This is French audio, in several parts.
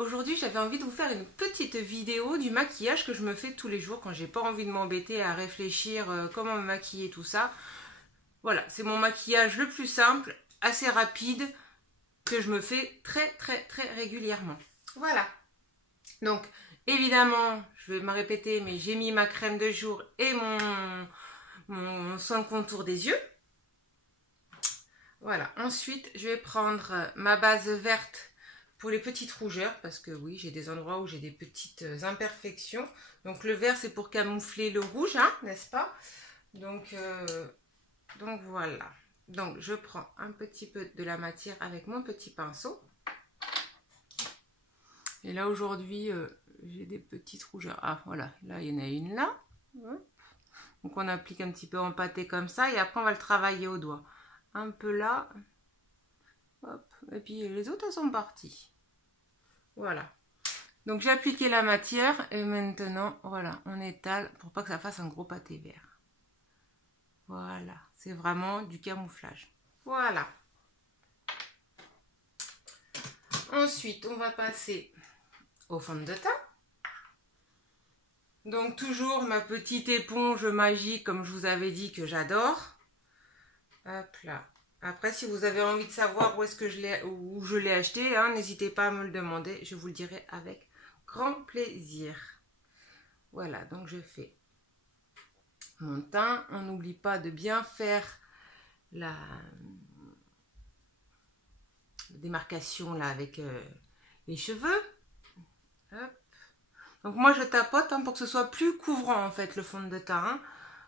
Aujourd'hui, j'avais envie de vous faire une petite vidéo du maquillage que je me fais tous les jours quand j'ai pas envie de m'embêter à réfléchir comment me maquiller, tout ça. Voilà, c'est mon maquillage le plus simple, assez rapide, que je me fais très régulièrement. Voilà. Donc, évidemment, je vais me répéter, mais j'ai mis ma crème de jour et mon soin de contour des yeux. Voilà. Ensuite, je vais prendre ma base verte pour les petites rougeurs, parce que oui, j'ai des endroits où j'ai des petites imperfections. Donc le vert, c'est pour camoufler le rouge, hein, n'est-ce pas? Donc voilà. Donc je prends un petit peu de la matière avec mon petit pinceau. Et là aujourd'hui, j'ai des petites rougeurs. Ah voilà, là il y en a une là. Donc on applique un petit peu en pâté comme ça et après on va le travailler au doigt. Un peu là. Hop. Et puis les autres, elles sont parties. Voilà. Donc j'ai appliqué la matière et maintenant, voilà, on étale pour pas que ça fasse un gros pâté vert. Voilà, c'est vraiment du camouflage. Voilà. Ensuite, on va passer au fond de teint. Donc toujours ma petite éponge magique, comme je vous avais dit que j'adore. Hop là. Après, si vous avez envie de savoir où est-ce que je l'ai acheté, hein, n'hésitez pas à me le demander. Je vous le dirai avec grand plaisir. Voilà, donc je fais mon teint. On n'oublie pas de bien faire la démarcation là avec les cheveux. Hop. Donc moi je tapote hein, pour que ce soit plus couvrant en fait le fond de teint. Hein.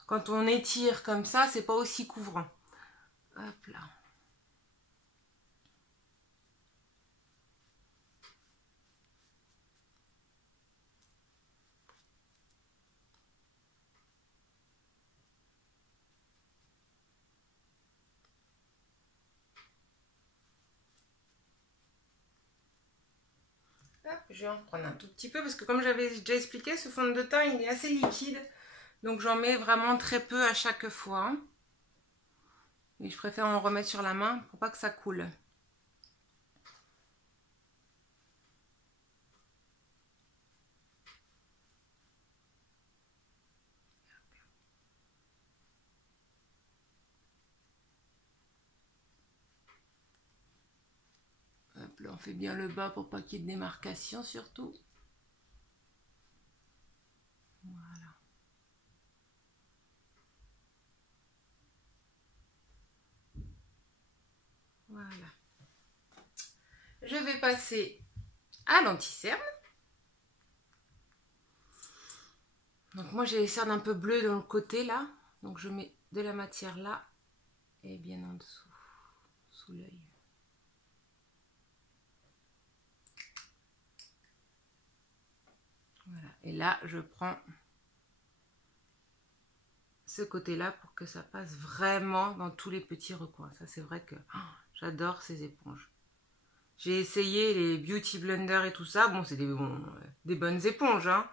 Quand on étire comme ça, c'est pas aussi couvrant. Hop là. Hop, je vais en prendre un tout petit peu parce que comme j'avais déjà expliqué, ce fond de teint il est assez liquide. Donc j'en mets vraiment très peu à chaque fois. Et je préfère en remettre sur la main pour pas que ça coule. Hop là, on fait bien le bas pour pas qu'il y ait de démarcation surtout. Voilà. Voilà. Je vais passer à l'anti-cerne. Donc moi j'ai les cernes un peu bleues dans le côté là. Donc je mets de la matière là et bien en dessous, sous l'œil. Voilà. Et là je prends ce côté-là pour que ça passe vraiment dans tous les petits recoins. Ça c'est vrai que j'adore ces éponges. J'ai essayé les Beauty Blender et tout ça. Bon, c'est des bonnes éponges, hein.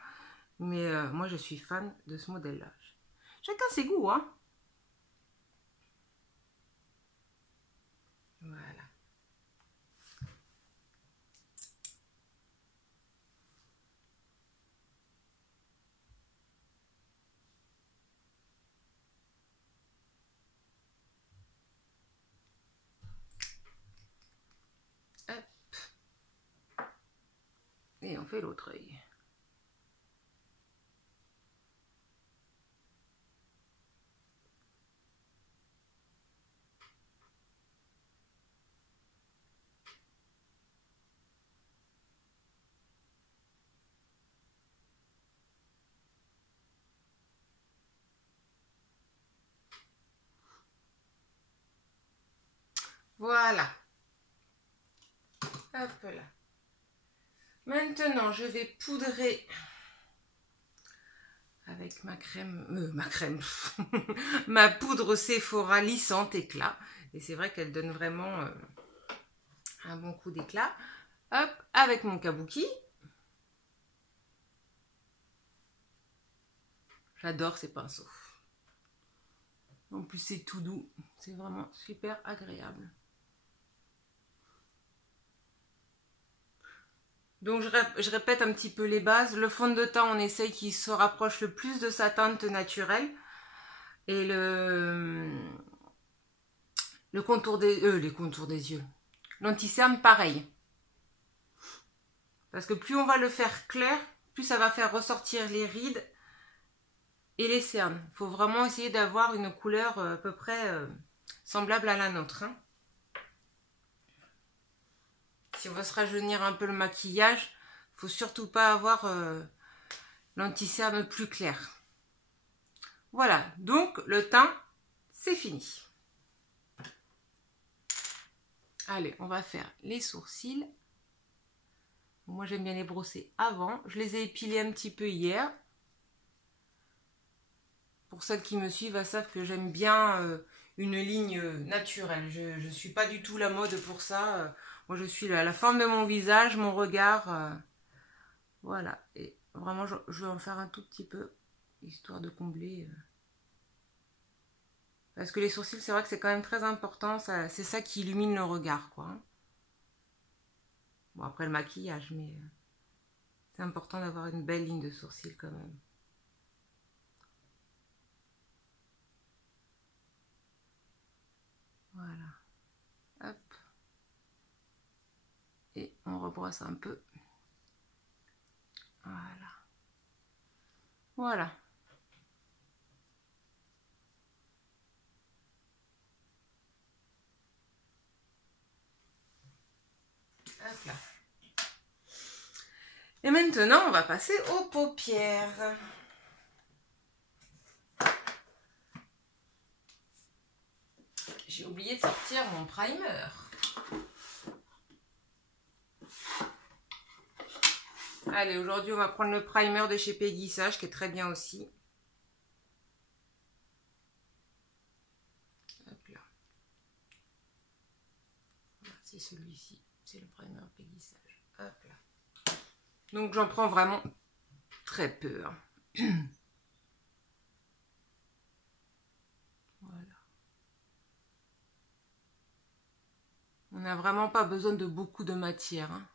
Mais moi, je suis fan de ce modèle-là. Chacun ses goûts, hein. Voilà. Hop. Et on fait l'autre œil. Voilà. Hop là. Maintenant, je vais poudrer avec ma ma poudre Sephora lissante éclat. Et c'est vrai qu'elle donne vraiment un bon coup d'éclat. Hop, avec mon kabuki. J'adore ces pinceaux. En plus, c'est tout doux. C'est vraiment super agréable. Donc je répète un petit peu les bases. Le fond de teint, on essaye qu'il se rapproche le plus de sa teinte naturelle. Et le contour les contours des yeux. L'anti-cerne, pareil. Parce que plus on va le faire clair, plus ça va faire ressortir les rides et les cernes. Il faut vraiment essayer d'avoir une couleur à peu près semblable à la nôtre. Hein. Si on veut se rajeunir un peu le maquillage, il ne faut surtout pas avoir l'anti-cerne plus clair. Voilà, donc le teint, c'est fini. Allez, on va faire les sourcils. Moi, j'aime bien les brosser avant. Je les ai épilés un petit peu hier. Pour celles qui me suivent, elles savent que j'aime bien une ligne naturelle. Je ne suis pas du tout la mode pour ça. Moi, je suis la forme de mon visage, mon regard. Voilà. Et vraiment, je vais en faire un tout petit peu, histoire de combler. Parce que les sourcils, c'est vrai que c'est quand même très important. C'est ça qui illumine le regard, quoi. Bon, après le maquillage, mais c'est important d'avoir une belle ligne de sourcils quand même. Voilà. Hop. Et on rebrosse un peu. Voilà. Voilà. Hop là. Et maintenant, on va passer aux paupières. J'ai oublié de sortir mon primer. Allez, aujourd'hui, on va prendre le primer de chez Peggy Sage, qui est très bien aussi. Hop là. C'est celui-ci. C'est le primer Peggy Sage. Hop là. Donc, j'en prends vraiment très peu. Voilà. On n'a vraiment pas besoin de beaucoup de matière. Hein.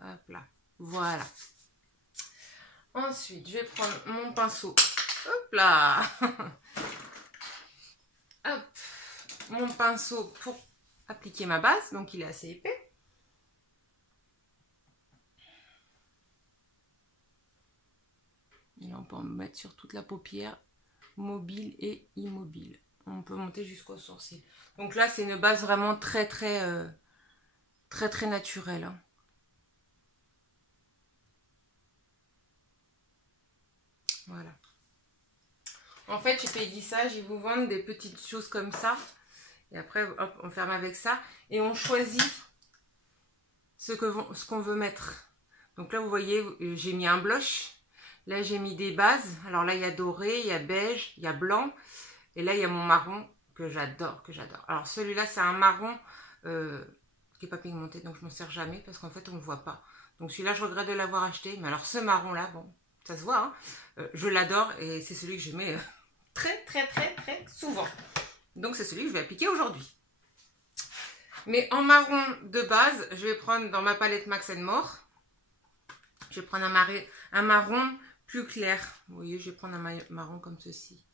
Hop là. Voilà. Ensuite, je vais prendre mon pinceau. Hop là. Hop. Mon pinceau pour appliquer ma base. Donc, il est assez épais. Et là, on peut en mettre sur toute la paupière, mobile et immobile. On peut monter jusqu'au sourcil. Donc là, c'est une base vraiment très naturelle. Hein. Voilà. En fait, chez Peggy Sage, ils vous vendent des petites choses comme ça. Et après, hop, on ferme avec ça. Et on choisit ce qu'on veut mettre. Donc là, vous voyez, j'ai mis un blush. Là, j'ai mis des bases. Alors là, il y a doré, il y a beige, il y a blanc. Et là, il y a mon marron que j'adore, Alors celui-là, c'est un marron qui n'est pas pigmenté, donc je m'en sers jamais parce qu'en fait, on ne le voit pas. Donc celui-là, je regrette de l'avoir acheté. Mais alors ce marron-là, bon, ça se voit, hein, je l'adore et c'est celui que je mets très souvent. Donc c'est celui que je vais appliquer aujourd'hui. Mais en marron de base, je vais prendre dans ma palette Max & More. Je vais prendre un marron plus clair. Vous voyez, je vais prendre un marron comme ceci.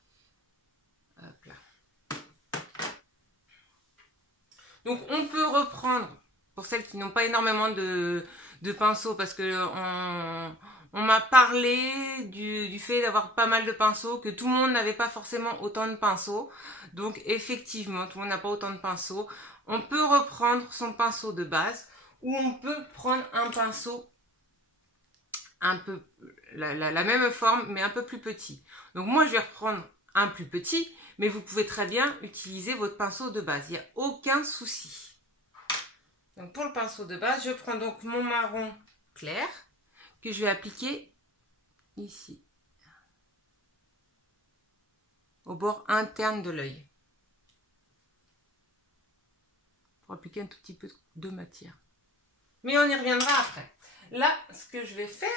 Hop là. Donc on peut reprendre, pour celles qui n'ont pas énormément de pinceaux, parce que on m'a parlé du fait d'avoir pas mal de pinceaux, que tout le monde n'avait pas forcément autant de pinceaux. Donc effectivement, tout le monde n'a pas autant de pinceaux. On peut reprendre son pinceau de base, ou on peut prendre un pinceau un peu la même forme, mais un peu plus petit. Donc moi, je vais reprendre un plus petit, mais vous pouvez très bien utiliser votre pinceau de base. Il n'y a aucun souci. Donc pour le pinceau de base, je prends donc mon marron clair que je vais appliquer ici, au bord interne de l'œil, pour appliquer un tout petit peu de matière. Mais on y reviendra après. Là, ce que je vais faire,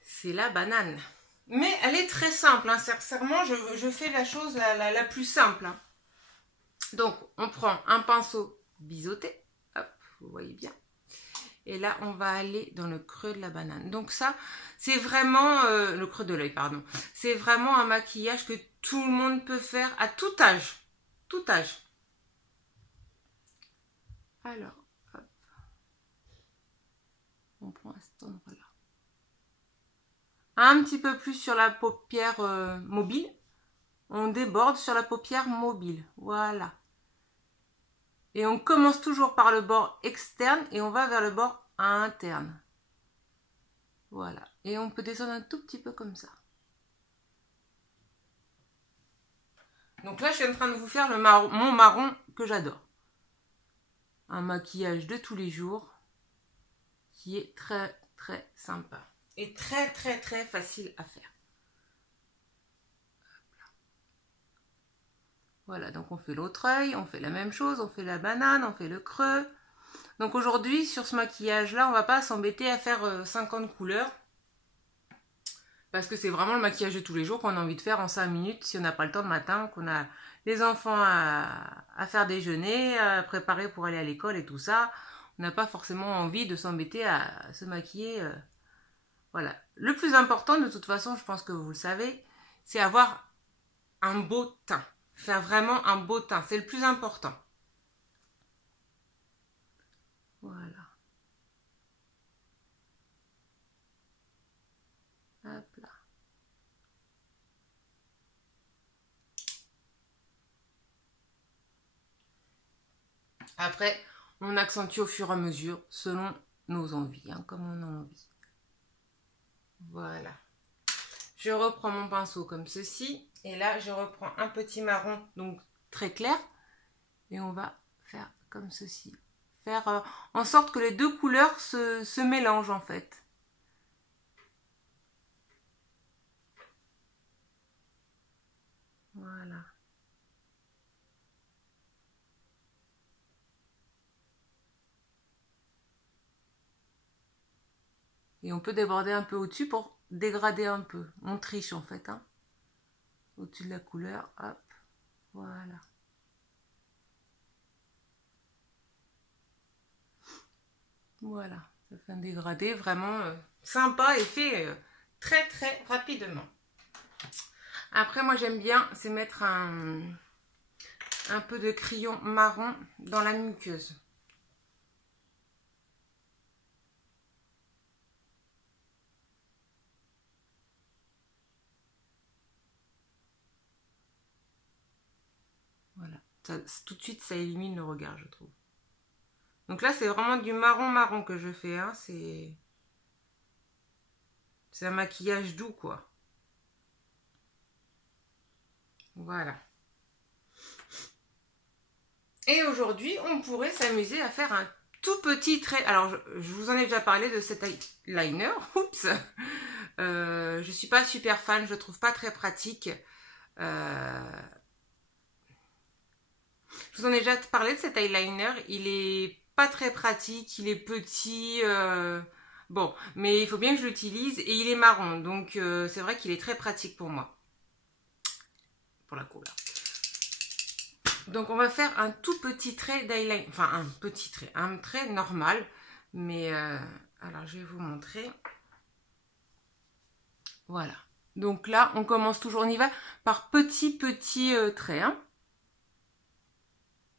c'est la banane. Mais elle est très simple, hein. Sincèrement, je fais la chose la plus simple. Hein. Donc, on prend un pinceau biseauté, hop, vous voyez bien. Et là, on va aller dans le creux de la banane. Donc ça, c'est vraiment... le creux de l'œil, pardon. C'est vraiment un maquillage que tout le monde peut faire à tout âge. Tout âge. Alors, hop. On prend à cet endroit-là. Un petit peu plus sur la paupière mobile. On déborde sur la paupière mobile. Voilà. Et on commence toujours par le bord externe et on va vers le bord interne. Voilà. Et on peut descendre un tout petit peu comme ça. Donc là, je suis en train de vous faire mon marron que j'adore. Un maquillage de tous les jours qui est très très sympa. Et très très très facile à faire. Voilà, donc on fait l'autre œil, on fait la même chose, on fait la banane, on fait le creux. Donc aujourd'hui, sur ce maquillage-là, on va pas s'embêter à faire 50 couleurs. Parce que c'est vraiment le maquillage de tous les jours qu'on a envie de faire en 5 minutes si on n'a pas le temps le matin, qu'on a les enfants à faire déjeuner, à préparer pour aller à l'école et tout ça. On n'a pas forcément envie de s'embêter à se maquiller. Voilà. Le plus important, de toute façon, je pense que vous le savez, c'est avoir un beau teint. Faire vraiment un beau teint, c'est le plus important. Voilà. Hop là. Après, on accentue au fur et à mesure, selon nos envies, hein, comme on a envie. Voilà. Je reprends mon pinceau comme ceci. Et là, je reprends un petit marron, donc très clair. Et on va faire comme ceci. Faire en sorte que les deux couleurs se mélangent en fait. Voilà. Et on peut déborder un peu au-dessus pour dégrader un peu. On triche en fait, hein. Au-dessus de la couleur, hop, voilà. Voilà, ça fait un dégradé vraiment sympa et fait très très rapidement. Après, moi j'aime bien, c'est mettre un peu de crayon marron dans la muqueuse. Voilà, ça, tout de suite ça élimine le regard, je trouve. Donc là, c'est vraiment du marron que je fais, hein. C'est un maquillage doux, quoi. Voilà. Et aujourd'hui, on pourrait s'amuser à faire un tout petit trait. Alors, je vous en ai déjà parlé de cet eyeliner. Oups. Je suis pas super fan, je le trouve pas très pratique. Je vous en ai déjà parlé de cet eyeliner. Il est pas très pratique, il est petit. Bon, mais il faut bien que je l'utilise et il est marron. Donc, c'est vrai qu'il est très pratique pour moi. Pour la couleur. Donc on va faire un tout petit trait d'eyeliner, enfin un petit trait, un trait normal, mais alors je vais vous montrer. Voilà. Donc là on commence toujours, on y va par petits traits. Hein.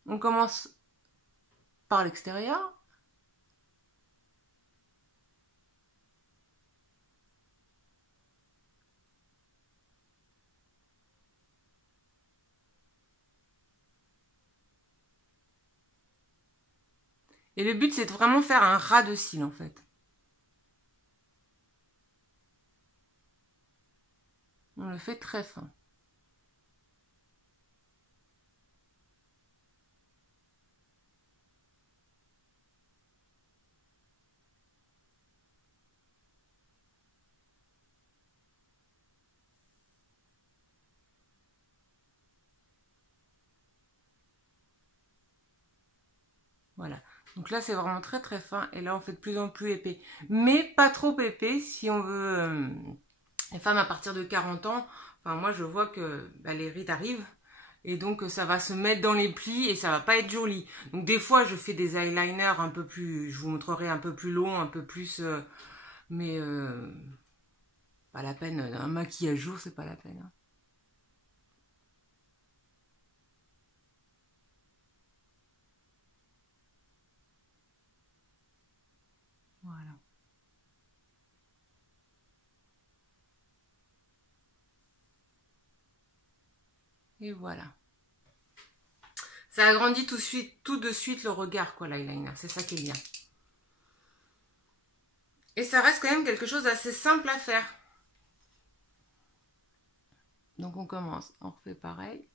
On commence par l'extérieur. Et le but, c'est de vraiment faire un ras de cils, en fait. On le fait très fin. Voilà. Donc là, c'est vraiment très très fin. Et là, on fait de plus en plus épais. Mais pas trop épais si on veut... les femmes à partir de 40 ans, enfin moi, je vois que les rides arrivent. Et donc, ça va se mettre dans les plis et ça va pas être joli. Donc, des fois, je fais des eyeliners un peu plus... Je vous montrerai un peu plus long, un peu plus... mais pas la peine. Un maquillage jour, c'est pas la peine. Hein. Voilà. Et voilà. Ça agrandit tout de suite le regard, quoi, l'eyeliner. C'est ça qui est bien. Et ça reste quand même quelque chose d'assez simple à faire. Donc on commence, on refait pareil.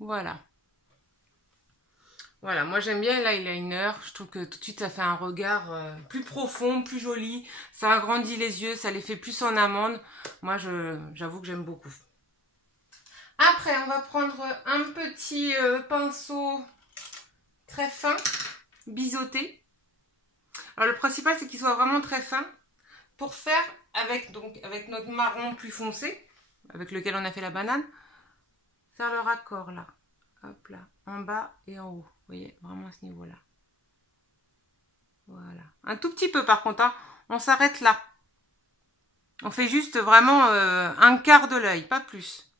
Voilà. Voilà, moi j'aime bien l'eyeliner. Je trouve que tout de suite ça fait un regard plus profond, plus joli. Ça agrandit les yeux, ça les fait plus en amande. Moi j'avoue que j'aime beaucoup. Après, on va prendre un petit pinceau très fin, biseauté. Alors le principal c'est qu'il soit vraiment très fin pour faire avec notre marron plus foncé, avec lequel on a fait la banane, faire le raccord là. Hop là, en bas et en haut. Vous voyez, vraiment à ce niveau-là. Voilà. Un tout petit peu par contre, hein. On s'arrête là. On fait juste vraiment un quart de l'œil, pas plus.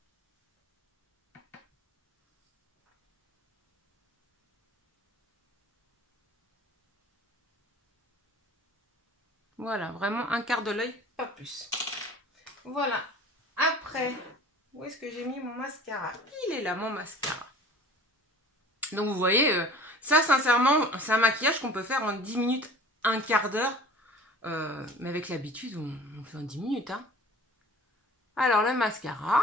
Voilà, vraiment un quart de l'œil, pas plus. Voilà. Après, où est-ce que j'ai mis mon mascara? Il est là, mon mascara. Donc vous voyez, ça sincèrement, c'est un maquillage qu'on peut faire en 10 minutes, un quart d'heure. Mais avec l'habitude, on fait en 10 minutes. Hein. Alors le mascara.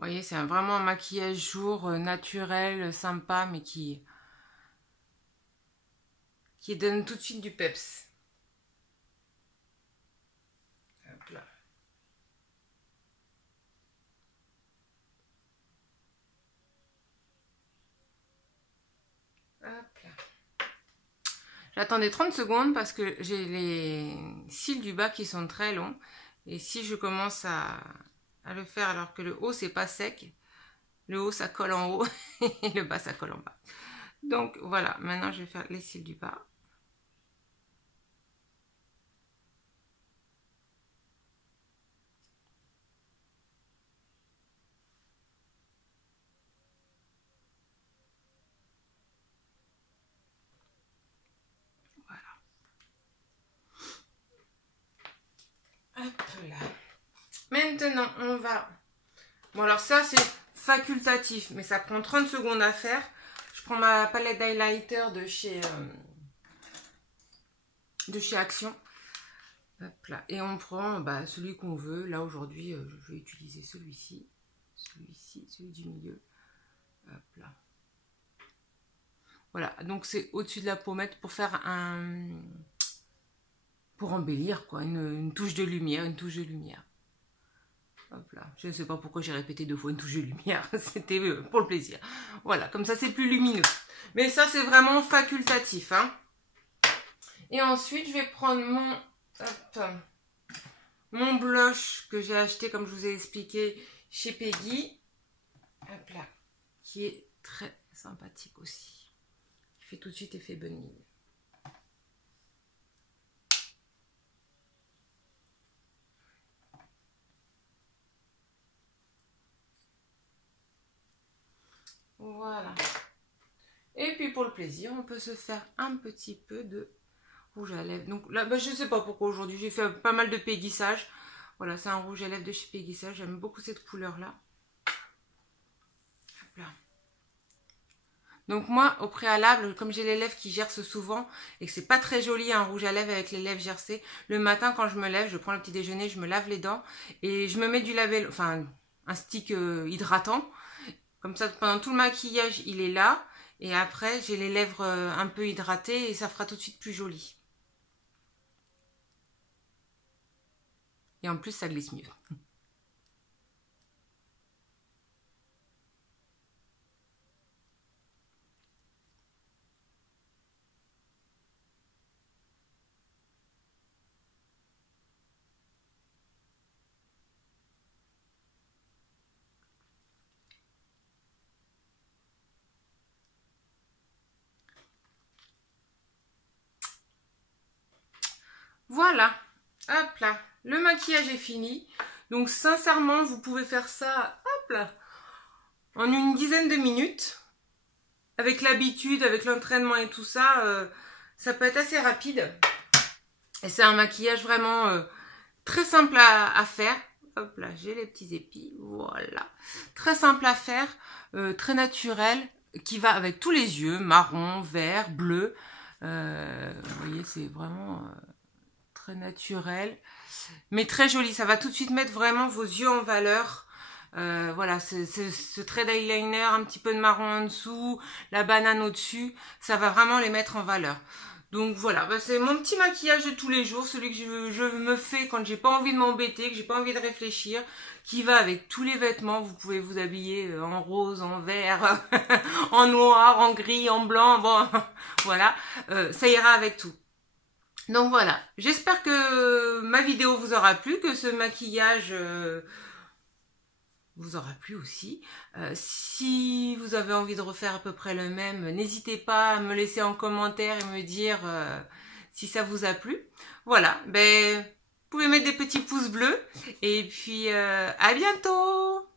Vous voyez, c'est vraiment un maquillage jour naturel, sympa, mais qui donne tout de suite du peps. Hop là. Hop là. J'attendais 30 secondes parce que j'ai les cils du bas qui sont très longs. Et si je commence à le faire alors que le haut c'est pas sec, le haut ça colle en haut et le bas ça colle en bas. Donc voilà, maintenant je vais faire les cils du bas. Voilà. Hop là. Maintenant on va... Bon alors ça c'est facultatif, mais ça prend 30 secondes à faire. Je prends ma palette d'highlighter de chez Action. Hop là. Et on prend celui qu'on veut. Là aujourd'hui, je vais utiliser celui-ci, celui du milieu. Hop là. Voilà, donc c'est au-dessus de la pommette pour faire pour embellir quoi, une touche de lumière, Hop là, je ne sais pas pourquoi j'ai répété 2 fois une touche de lumière, c'était pour le plaisir. Voilà, comme ça c'est plus lumineux. Mais ça c'est vraiment facultatif. Hein. Et ensuite je vais prendre mon Hop. Mon blush que j'ai acheté, comme je vous ai expliqué, chez Peggy. Hop là. Qui est très sympathique aussi. Qui fait tout de suite effet bonne mine. Voilà. Et puis pour le plaisir, on peut se faire un petit peu de rouge à lèvres. Donc là, je sais pas pourquoi aujourd'hui, j'ai fait pas mal de péguissage. Voilà, c'est un rouge à lèvres de chez Péguissage. J'aime beaucoup cette couleur-là. Hop là. Donc moi, au préalable, comme j'ai les lèvres qui gercent souvent et que c'est pas très joli un rouge à lèvres avec les lèvres gercées, le matin quand je me lève, je prends le petit déjeuner, je me lave les dents et je me mets du label, enfin un stick hydratant. Comme ça, pendant tout le maquillage, il est là. Et après, j'ai les lèvres un peu hydratées et ça fera tout de suite plus joli. Et en plus, ça glisse mieux. Voilà, hop là, le maquillage est fini. Donc sincèrement, vous pouvez faire ça, hop là, en une dizaine de minutes. Avec l'habitude, avec l'entraînement et tout ça, ça peut être assez rapide. Et c'est un maquillage vraiment très simple à faire. Hop là, j'ai les petits épis, voilà. Très simple à faire, très naturel, qui va avec tous les yeux, marron, vert, bleu. Vous voyez, c'est vraiment... très naturel, mais très joli. Ça va tout de suite mettre vraiment vos yeux en valeur. Voilà, ce trait d'eyeliner, un petit peu de marron en dessous, la banane au-dessus, ça va vraiment les mettre en valeur. Donc voilà, c'est mon petit maquillage de tous les jours, celui que je me fais quand j'ai pas envie de m'embêter, que j'ai pas envie de réfléchir, qui va avec tous les vêtements. Vous pouvez vous habiller en rose, en vert, en noir, en gris, en blanc, bon, voilà, ça ira avec tout. Donc voilà, j'espère que ma vidéo vous aura plu, que ce maquillage vous aura plu aussi. Si vous avez envie de refaire à peu près le même, n'hésitez pas à me laisser en commentaire et me dire si ça vous a plu. Voilà, vous pouvez mettre des petits pouces bleus et puis à bientôt!